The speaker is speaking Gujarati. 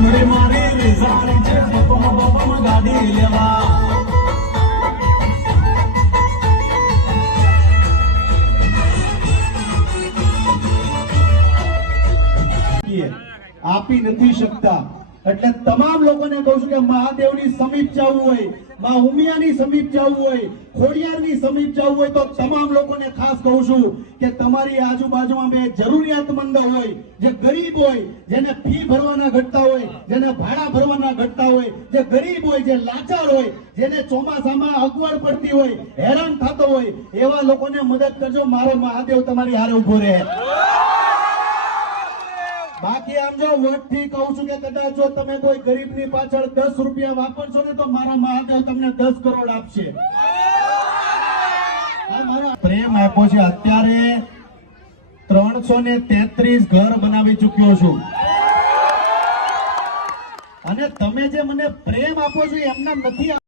આંગળી મારી રીસારી છે બપમ ગાડી લેવા આપી નથી શકતા એટલે તમામ લોકોને કહું છું કે મહાદેવની સમીપ જવું હોય, માં ઉમિયાની સમીપ જવું હોય, ખોડિયારની સમીપ જવું હોય તો તમામ લોકોને ખાસ કહું છું કે તમારી આજુબાજુમાં બે જરૂરિયાતમંદ હોય, જે ગરીબ હોય, જેને ફી ભરવાના ઘટતા હોય, જેને ભાડા ભરવાના ઘટતા હોય, જે ગરીબ હોય, જે લાચાર હોય, જેને ચોમાસામાં અગવડ પડતી હોય, હેરાન થતો હોય, એવા લોકોને મદદ કરજો. મારો મહાદેવ તમારી હારે ઉભો રહે. બાકી આમ જો વટથી કહું છું કે કદાચ જો તમે કોઈ ગરીબની પાછળ 10 રૂપિયા વાપરશો ને તો મારા મહાદેવ તમને 10 કરોડ આપશે. પ્રેમ આપ્યો છે. અત્યારે 333 ઘર બનાવી ચૂક્યો છું અને તમે જે મને પ્રેમ આપો છો એમના નથી